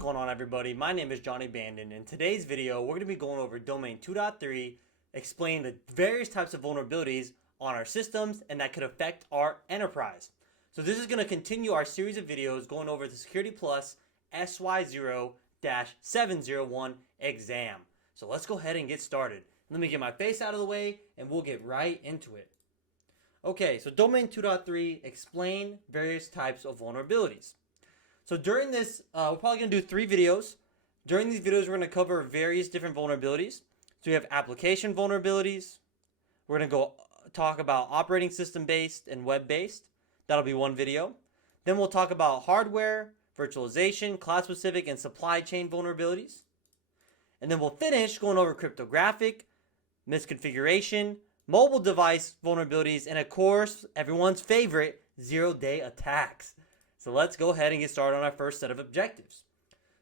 going on, everybody? My name is Johnny Bandon. In today's video, we're going to be going over domain 2.3, explaining the various types of vulnerabilities on our systems and that could affect our enterprise. So this is going to continue our series of videos going over the Security Plus SY0-701 exam. So let's go ahead and get started. Let me get my face out of the way and we'll get right into it. Okay, so domain 2.3, explain various types of vulnerabilities. So during this, we're probably going to do 3 videos. During these videos, we're going to cover various different vulnerabilities. So we have application vulnerabilities. We're going to go talk about operating system based and web based. That'll be one video. Then we'll talk about hardware, virtualization, cloud specific, and supply chain vulnerabilities. And then we'll finish going over cryptographic, misconfiguration, mobile device vulnerabilities, and of course, everyone's favorite, zero-day attacks. So let's go ahead and get started on our first set of objectives.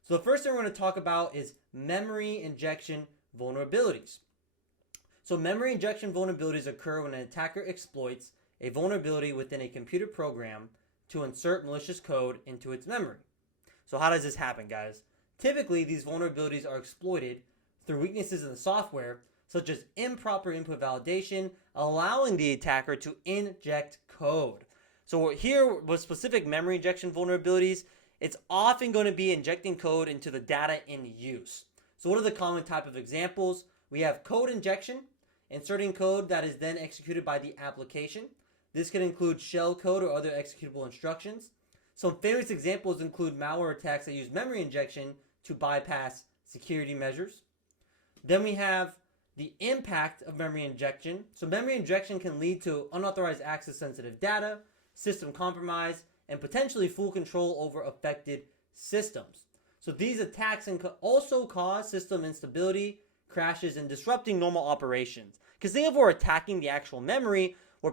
So the first thing we're going to talk about is memory injection vulnerabilities. So memory injection vulnerabilities occur when an attacker exploits a vulnerability within a computer program to insert malicious code into its memory. So how does this happen, guys? Typically, these vulnerabilities are exploited through weaknesses in the software, such as improper input validation, allowing the attacker to inject code. So here with specific memory injection vulnerabilities, it's often going to be injecting code into the data in use. So what are the common type of examples? We have code injection, inserting code that is then executed by the application. This can include shell code or other executable instructions. Some famous examples include malware attacks that use memory injection to bypass security measures. Then we have the impact of memory injection. So memory injection can lead to unauthorized access sensitive data, system compromise, and potentially full control over affected systems. So these attacks can also cause system instability, crashes, and disrupting normal operations. Because if we're attacking the actual memory, we're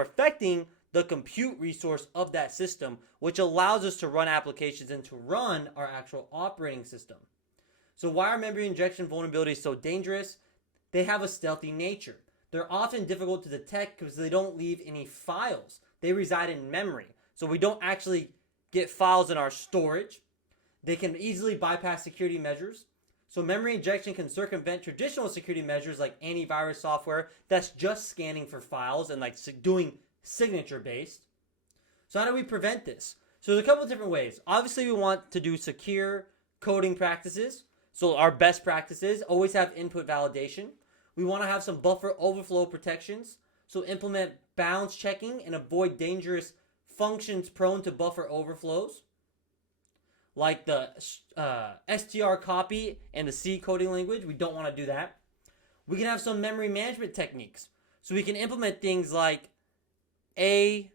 affecting the compute resource of that system, which allows us to run applications and to run our actual operating system. So why are memory injection vulnerabilities so dangerous? They have a stealthy nature. They're often difficult to detect because they don't leave any files. They reside in memory. So we don't actually get files in our storage. They can easily bypass security measures. So memory injection can circumvent traditional security measures like antivirus software that's just scanning for files and like doing signature based. So how do we prevent this? So there's a couple of different ways. Obviously, we want to do secure coding practices. So our best practices always have input validation. We want to have some buffer overflow protections. So implement bounds checking and avoid dangerous functions prone to buffer overflows, like the str copy and the C coding language. We don't want to do that. We can have some memory management techniques. So we can implement things like ASLR,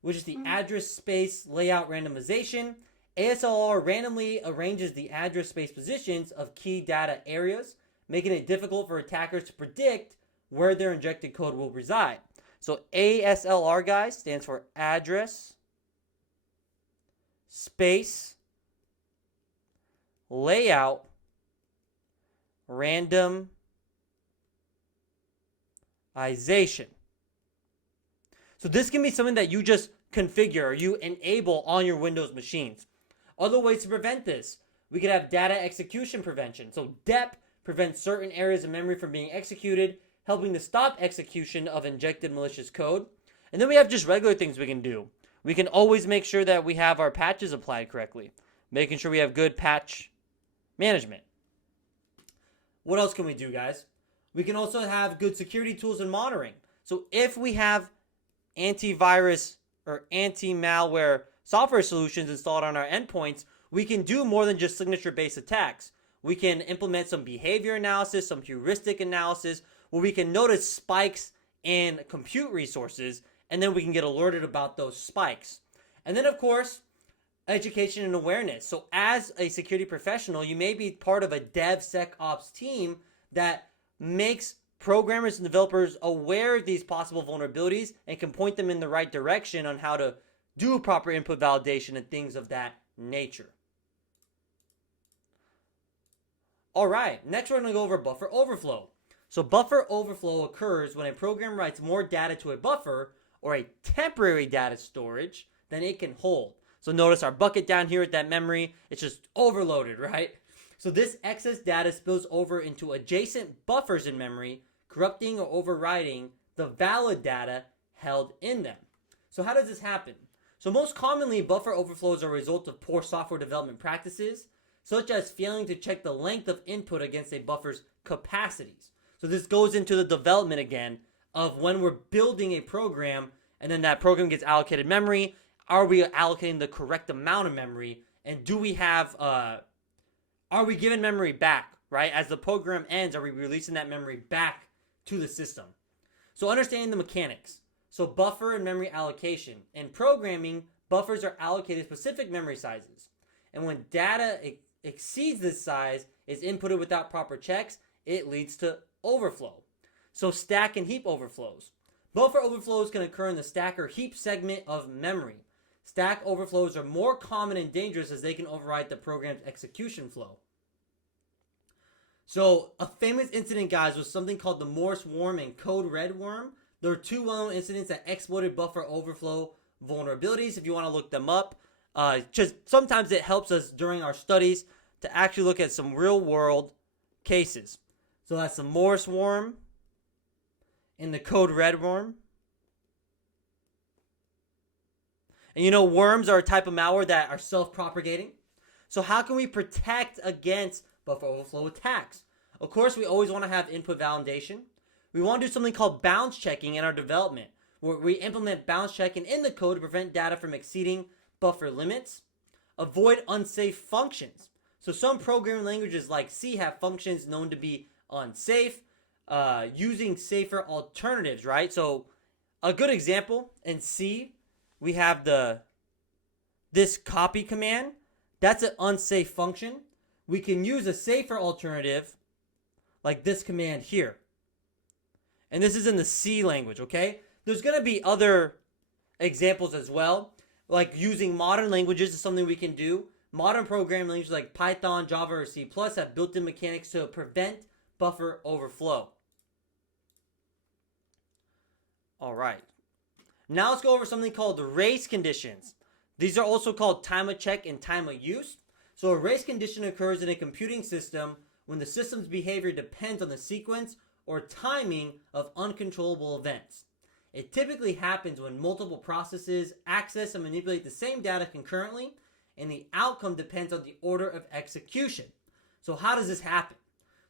which is the address space layout randomization. ASLR randomly arranges the address space positions of key data areas, making it difficult for attackers to predict where their injected code will reside. So ASLR, guys, stands for address space layout randomization. So this can be something that you just configure or you enable on your Windows machines. Other ways to prevent this, we could have data execution prevention. So DEP prevents certain areas of memory from being executed, helping to stop execution of injected malicious code. And then we have just regular things we can do. We can always make sure that we have our patches applied correctly, making sure we have good patch management. What else can we do, guys? We can also have good security tools and monitoring. So if we have antivirus or anti-malware software solutions installed on our endpoints, we can do more than just signature-based attacks. We can implement some behavior analysis, some heuristic analysis, where we can notice spikes in compute resources, and then we can get alerted about those spikes. And then, of course, education and awareness. So as a security professional, you may be part of a DevSecOps team that makes programmers and developers aware of these possible vulnerabilities and can point them in the right direction on how to do proper input validation and things of that nature. All right, next we're going to go over buffer overflow. So buffer overflow occurs when a program writes more data to a buffer or a temporary data storage than it can hold. So notice our bucket down here at that memory, it's just overloaded, right? So this excess data spills over into adjacent buffers in memory, corrupting or overriding the valid data held in them. So how does this happen? So most commonly, buffer overflows are a result of poor software development practices, such as failing to check the length of input against a buffer's capacities. So this goes into the development again of when we're building a program and then that program gets allocated memory. Are we allocating the correct amount of memory? And do we have, are we giving memory back, right? As the program ends, are we releasing that memory back to the system? So understanding the mechanics. So buffer and memory allocation. In programming, buffers are allocated specific memory sizes. And when data exceeds this size, is inputted without proper checks, it leads to overflow. So stack and heap overflows. Buffer overflows can occur in the stack or heap segment of memory. Stack overflows are more common and dangerous as they can override the program's execution flow. So a famous incident, guys, was something called the Morse worm and code red worm. There are two well-known incidents that exploited buffer overflow vulnerabilities. If you want to look them up, just sometimes it helps us during our studies to actually look at some real-world cases. So that's the Morse worm and the code red worm. And you know, worms are a type of malware that are self-propagating. So how can we protect against buffer overflow attacks? Of course, we always want to have input validation. We want to do something called bounds checking in our development, where we implement bounds checking in the code to prevent data from exceeding buffer limits. Avoid unsafe functions. So some programming languages like C have functions known to be unsafe, using safer alternatives, right? So a good example in C, we have this copy command. That's an unsafe function. We can use a safer alternative like this command here. And this is in the C language, okay? There's going to be other examples as well. Like using modern languages is something we can do. Modern programming languages like Python, Java, or C++ have built-in mechanics to prevent buffer overflow. All right. Now let's go over something called the race conditions. These are also called time of check and time of use. So a race condition occurs in a computing system when the system's behavior depends on the sequence or timing of uncontrollable events. It typically happens when multiple processes access and manipulate the same data concurrently, and the outcome depends on the order of execution. So how does this happen?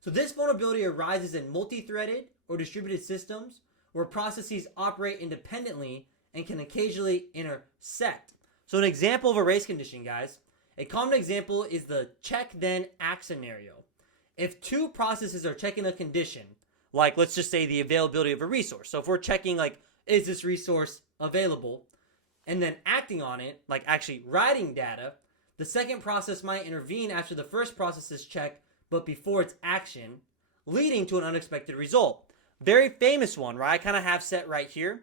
So this vulnerability arises in multi-threaded or distributed systems where processes operate independently and can occasionally intersect. So an example of a race condition, guys, a common example is the check then act scenario. If two processes are checking a condition, like let's just say the availability of a resource. So if we're checking like, is this resource available? And then acting on it, like actually writing data, the second process might intervene after the first process is checked, but before its action, leading to an unexpected result. Very famous one, right? I kind of have set right here.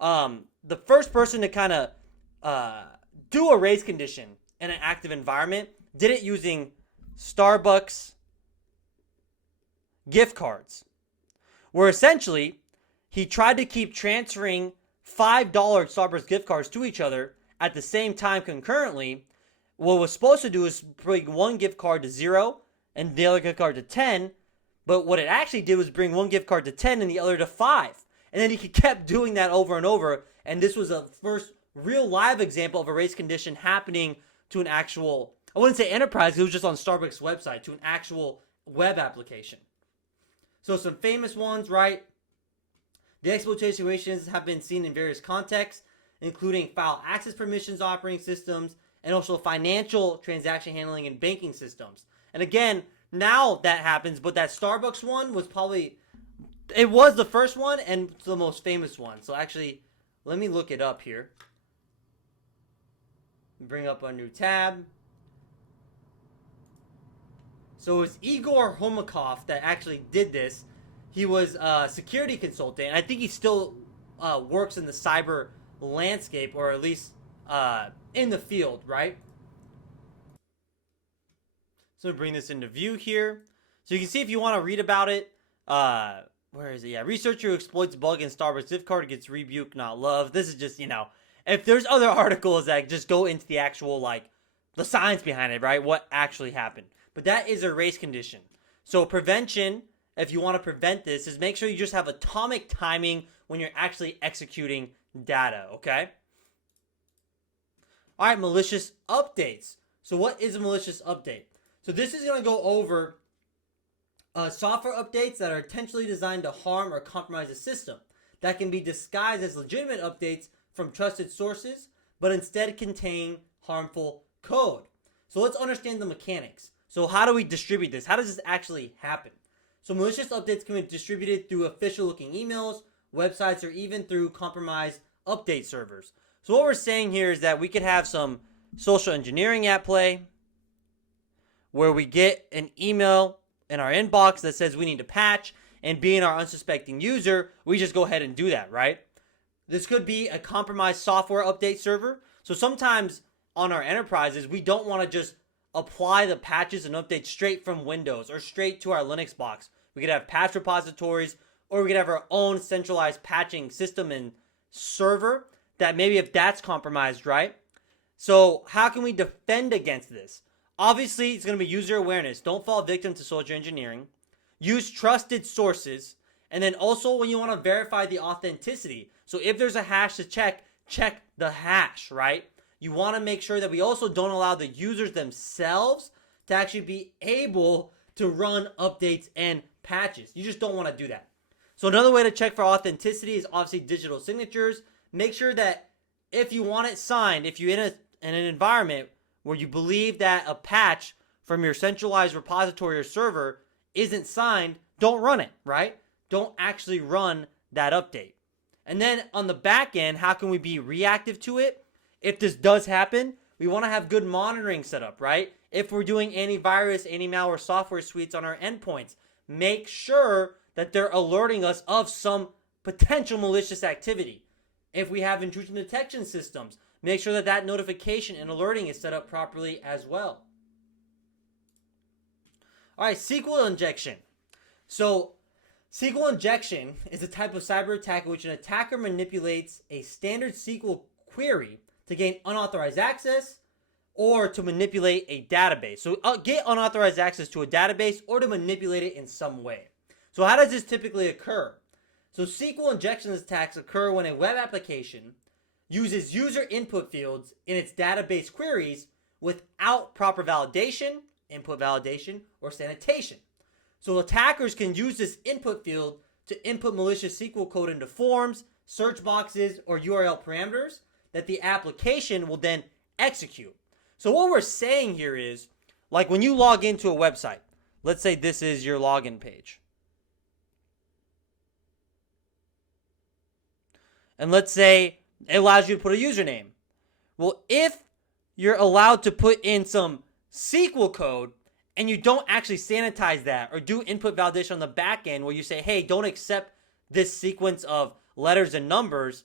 The first person to kind of do a race condition in an active environment did it using Starbucks gift cards, where essentially he tried to keep transferring $5 Starbucks gift cards to each other at the same time concurrently. What it was supposed to do is bring one gift card to 0 and the other gift card to 10. But what it actually did was bring one gift card to 10 and the other to 5. And then he kept doing that over and over. And this was a first real live example of a race condition happening to an actual, I wouldn't say enterprise, it was just on Starbucks website, to an actual web application. So some famous ones, right? The exploitation situations have been seen in various contexts, including file access permissions operating systems, and also financial transaction handling and banking systems. And again, now that happens, but that Starbucks one was probably, it was the first one and the most famous one. So actually, let me look it up here. Bring up a new tab. So it was Igor Homakov that actually did this. He was a security consultant, and I think he still works in the cyber landscape, or at least in the field, right? So bring this into view here. So you can see if you want to read about it. Where is it? Yeah, researcher who exploits bug in Starbucks gift card gets rebuked, not loved. This is just, you know, if there's other articles that just go into the actual, like, the science behind it, right? What actually happened. But that is a race condition. So prevention, if you want to prevent this, is make sure you just have atomic timing when you're actually executing data, okay? All right, malicious updates. So what is a malicious update? So this is going to go over software updates that are intentionally designed to harm or compromise a system that can be disguised as legitimate updates from trusted sources, but instead contain harmful code. So let's understand the mechanics. So how do we distribute this? How does this actually happen? So malicious updates can be distributed through official looking emails, websites, or even through compromised update servers. So what we're saying here is that we could have some social engineering at play where we get an email in our inbox that says we need to patch, and being our unsuspecting user, we just go ahead and do that, right? This could be a compromised software update server. So sometimes on our enterprises, we don't want to just apply the patches and updates straight from Windows or straight to our Linux box. We could have patch repositories, or we could have our own centralized patching system and server that maybe if that's compromised, right? So how can we defend against this? Obviously, it's going to be user awareness. Don't fall victim to social engineering. Use trusted sources. And then also when you want to verify the authenticity. So if there's a hash to check the hash, right? You want to make sure that we also don't allow the users themselves to actually be able to run updates and patches. You just don't want to do that. So another way to check for authenticity is obviously digital signatures. Make sure that if you want it signed, if you're in an environment where you believe that a patch from your centralized repository or server isn't signed, don't run it, right? Don't actually run that update. And then on the back end, how can we be reactive to it? If this does happen, we want to have good monitoring set up, right? If we're doing antivirus, anti-malware software suites on our endpoints, make sure that they're alerting us of some potential malicious activity. If we have intrusion detection systems, make sure that that notification and alerting is set up properly as well. All right, SQL injection. So SQL injection is a type of cyber attack in which an attacker manipulates a standard SQL query to gain unauthorized access or to manipulate a database. So get unauthorized access to a database or to manipulate it in some way. So how does this typically occur? So SQL injection attacks occur when a web application uses user input fields in its database queries without proper validation, input validation, or sanitation. So attackers can use this input field to input malicious SQL code into forms, search boxes, or URL parameters that the application will then execute. So what we're saying here is, like when you log into a website, let's say this is your login page. And let's say it allows you to put a username. Well, if you're allowed to put in some SQL code and you don't actually sanitize that or do input validation on the back end where you say, hey, don't accept this sequence of letters and numbers,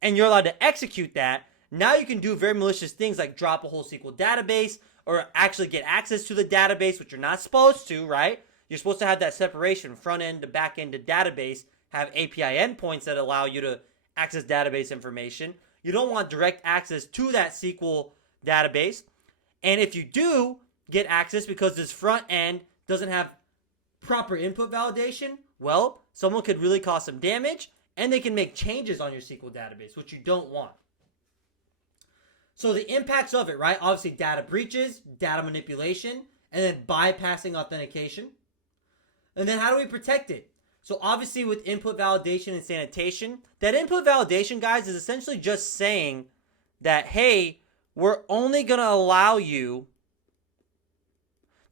and you're allowed to execute that, now you can do very malicious things like drop a whole SQL database or actually get access to the database, which you're not supposed to, right? You're supposed to have that separation, front end to back end to database, have API endpoints that allow you to access database information. You don't want direct access to that SQL database. And if you do get access because this front end doesn't have proper input validation, well, someone could really cause some damage and they can make changes on your SQL database, which you don't want. So the impacts of it, right? Obviously data breaches, data manipulation, and then bypassing authentication. And then how do we protect it? So obviously with input validation and sanitation, that input validation, guys, is essentially just saying that, hey, we're only going to allow you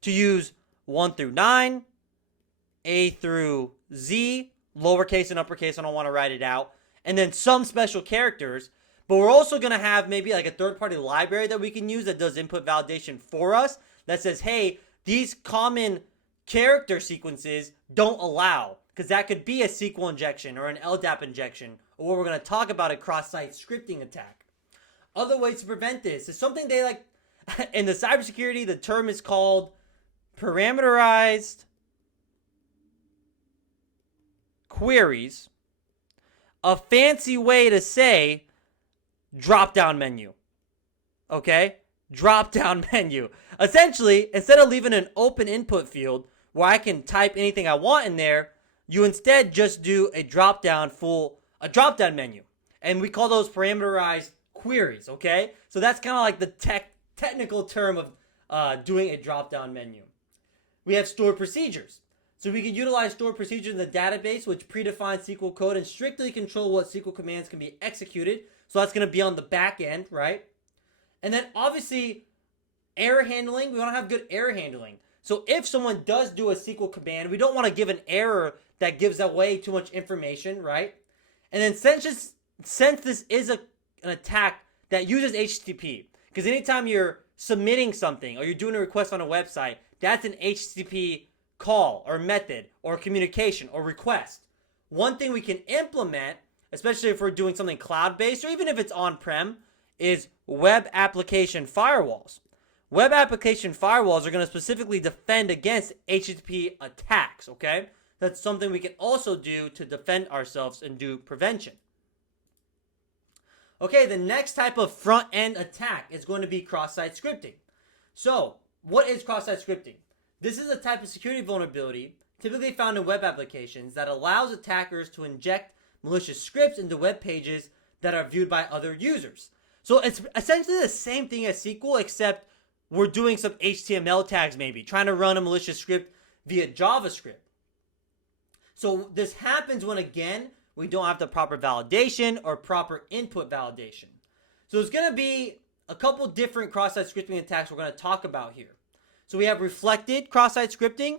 to use 1 through 9, A through Z, lowercase and uppercase, I don't want to write it out, and then some special characters. But we're also going to have maybe like a third-party library that we can use that does input validation for us that says, hey, these common character sequences don't allow, because that could be a SQL injection or an LDAP injection, or what we're going to talk about, a cross-site scripting attack. Other ways to prevent this is something they like in the cybersecurity, the term is called parameterized queries. A fancy way to say drop-down menu. Okay? Drop-down menu. Essentially, instead of leaving an open input field where I can type anything I want in there, you instead just do a drop-down menu. And we call those parameterized queries, okay? So that's kind of like the technical term of doing a drop-down menu. We have stored procedures. So we can utilize stored procedures in the database, which predefines SQL code and strictly control what SQL commands can be executed. So that's going to be on the back end, right? And then obviously error handling. We want to have good error handling. So if someone does do a SQL command, we don't want to give an error that gives away too much information, right? And then since this is an attack that uses HTTP, because anytime you're submitting something or you're doing a request on a website, that's an HTTP call or method or communication or request. One thing we can implement, especially if we're doing something cloud-based or even if it's on-prem, is web application firewalls. Web application firewalls are going to specifically defend against HTTP attacks, okay? That's something we can also do to defend ourselves and do prevention. Okay, the next type of front-end attack is going to be cross-site scripting. So, what is cross-site scripting? This is a type of security vulnerability typically found in web applications that allows attackers to inject malicious scripts into web pages that are viewed by other users. So it's essentially the same thing as SQL, except we're doing some HTML tags maybe, trying to run a malicious script via JavaScript. So this happens when, again, we don't have the proper validation or proper input validation. So there's going to be a couple different cross-site scripting attacks we're going to talk about here. So we have reflected cross-site scripting,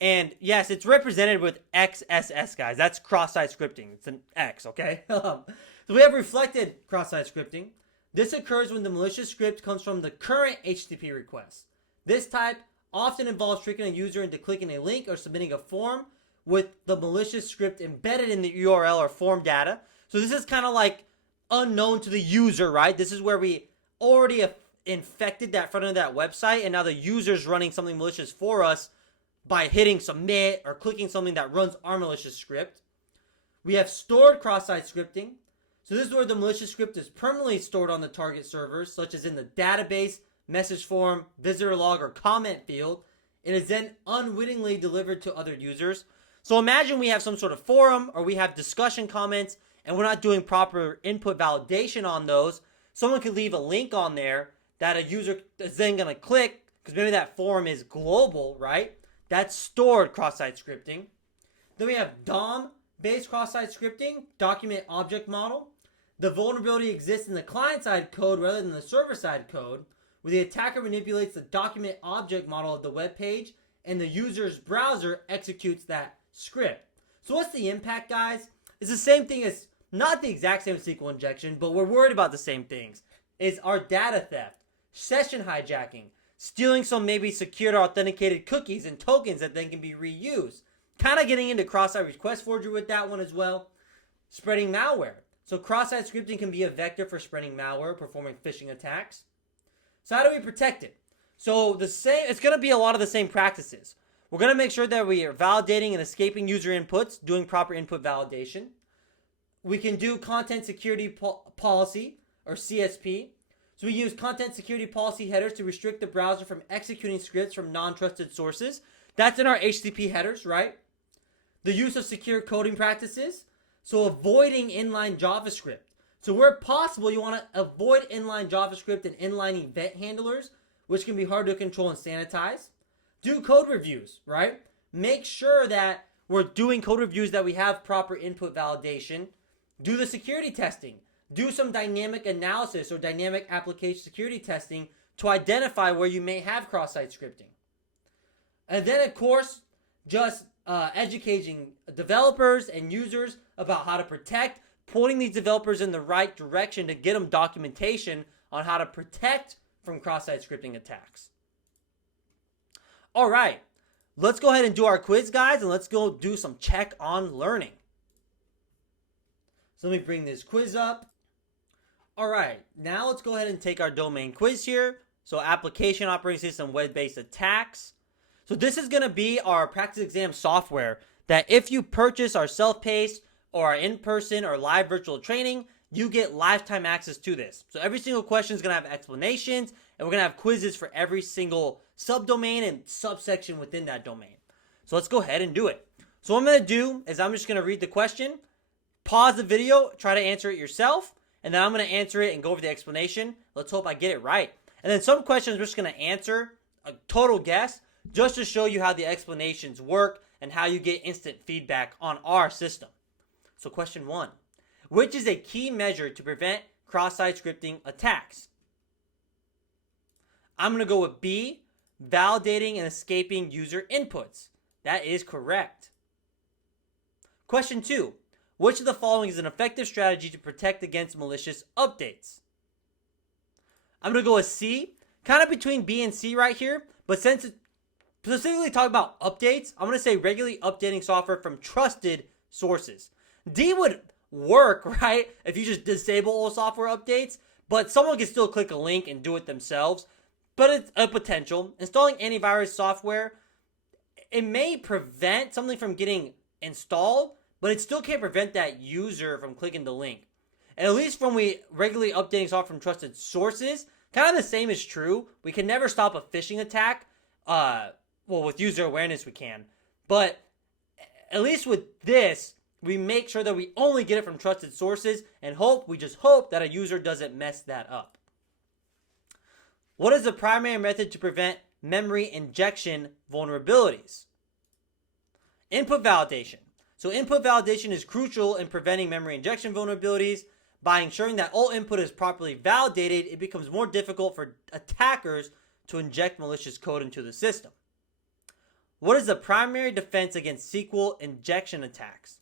and yes, it's represented with XSS, guys. That's cross-site scripting. It's an X, okay? So we have reflected cross-site scripting. This occurs when the malicious script comes from the current HTTP request. This type often involves tricking a user into clicking a link or submitting a form with the malicious script embedded in the URL or form data. So this is kind of like unknown to the user, right? This is where we already have infected that front end of that website, and now the user's running something malicious for us by hitting submit or clicking something that runs our malicious script. We have stored cross-site scripting. So this is where the malicious script is permanently stored on the target servers, such as in the database, message form, visitor log, or comment field. It is then unwittingly delivered to other users. So imagine we have some sort of forum or we have discussion comments and we're not doing proper input validation on those. Someone could leave a link on there that a user is then going to click because maybe that forum is global, right? That's stored cross-site scripting. Then we have DOM-based cross-site scripting, document object model. The vulnerability exists in the client-side code rather than the server-side code, where the attacker manipulates the document object model of the web page and the user's browser executes that script. So what's the impact, guys? It's the same thing as, not the exact same SQL injection, but we're worried about the same things. It's our data theft, session hijacking, stealing some maybe secured or authenticated cookies and tokens that then can be reused. Kind of getting into cross-site request forgery with that one as well. Spreading malware. So cross-site scripting can be a vector for spreading malware, performing phishing attacks. So how do we protect it? So it's going to be a lot of the same practices. We're going to make sure that we are validating and escaping user inputs, doing proper input validation. We can do content security policy, or CSP. So we use content security policy headers to restrict the browser from executing scripts from non-trusted sources. That's in our HTTP headers, right? The use of secure coding practices. So avoiding inline JavaScript. So where possible, you want to avoid inline JavaScript and inline event handlers, which can be hard to control and sanitize. Do code reviews, right? Make sure that we're doing code reviews that we have proper input validation. Do the security testing. Do some dynamic analysis or dynamic application security testing to identify where you may have cross-site scripting. And then, of course, just educating developers and users about how to protect, pointing these developers in the right direction to get them documentation on how to protect from cross-site scripting attacks. All right, let's go ahead and do our quiz, guys, and let's go do some check on learning. So let me bring this quiz up. All right, now let's go ahead and take our domain quiz here. So application, operating system, web-based attacks. So this is going to be our practice exam software that if you purchase our self-paced or our in-person or live virtual training, you get lifetime access to this. So every single question is going to have explanations, and we're going to have quizzes for every single subdomain and subsection within that domain. So let's go ahead and do it. So what I'm going to do is I'm just going to read the question, pause the video, try to answer it yourself, and then I'm going to answer it and go over the explanation. Let's hope I get it right. And then some questions we're just going to answer, a total guess, just to show you how the explanations work and how you get instant feedback on our system. So question 1. Which is a key measure to prevent cross-site scripting attacks? I'm going to go with B, validating and escaping user inputs. That is correct. Question 2. Which of the following is an effective strategy to protect against malicious updates? I'm going to go with C, kind of between B and C right here, but since it's specifically talking about updates, I'm going to say regularly updating software from trusted sources. D would work, right, if you just disable all software updates, but someone can still click a link and do it themselves. But it's a potential. Installing antivirus software, it may prevent something from getting installed, but it still can't prevent that user from clicking the link. And at least when we regularly updating software from trusted sources, kind of the same is true. We can never stop a phishing attack. Well, with user awareness we can. But at least with this, we make sure that we only get it from trusted sources and we just hope that a user doesn't mess that up. What is the primary method to prevent memory injection vulnerabilities? Input validation. So input validation is crucial in preventing memory injection vulnerabilities. By ensuring that all input is properly validated, it becomes more difficult for attackers to inject malicious code into the system. What is the primary defense against SQL injection attacks?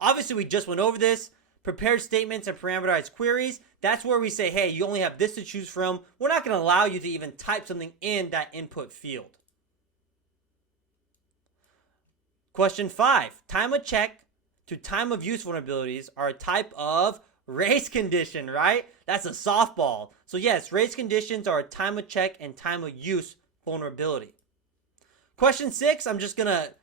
Obviously, we just went over this. Prepared statements and parameterized queries. That's where we say, hey, you only have this to choose from. We're not going to allow you to even type something in that input field. Question 5. Time of check to time of use vulnerabilities are a type of race condition, right? That's a softball. So yes, race conditions are a time of check and time of use vulnerability. Question 6, I'm just going to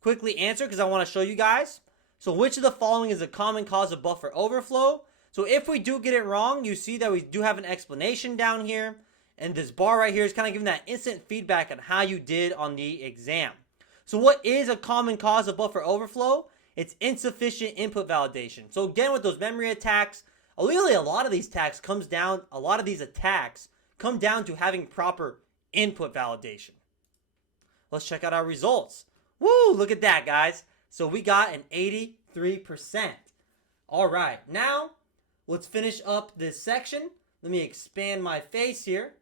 quickly answer because I want to show you guys. So which of the following is a common cause of buffer overflow? So if we do get it wrong, you see that we do have an explanation down here. And this bar right here is kind of giving that instant feedback on how you did on the exam. So what is a common cause of buffer overflow? It's insufficient input validation. So again, with those memory attacks, really a lot of these attacks come down to having proper input validation. Let's check out our results. Woo, look at that, guys. So we got an 83%. All right, now let's finish up this section. Let me expand my face here.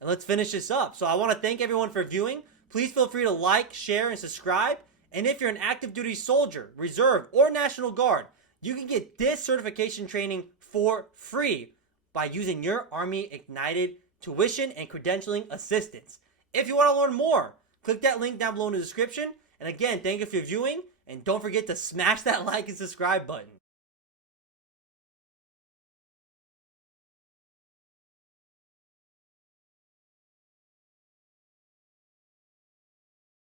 And let's finish this up. So I want to thank everyone for viewing. Please feel free to like, share, and subscribe. And if you're an active duty soldier, reserve, or National Guard, you can get this certification training for free by using your Army Ignited tuition and credentialing assistance. If you want to learn more, click that link down below in the description. And again, thank you for viewing, and don't forget to smash that like and subscribe button.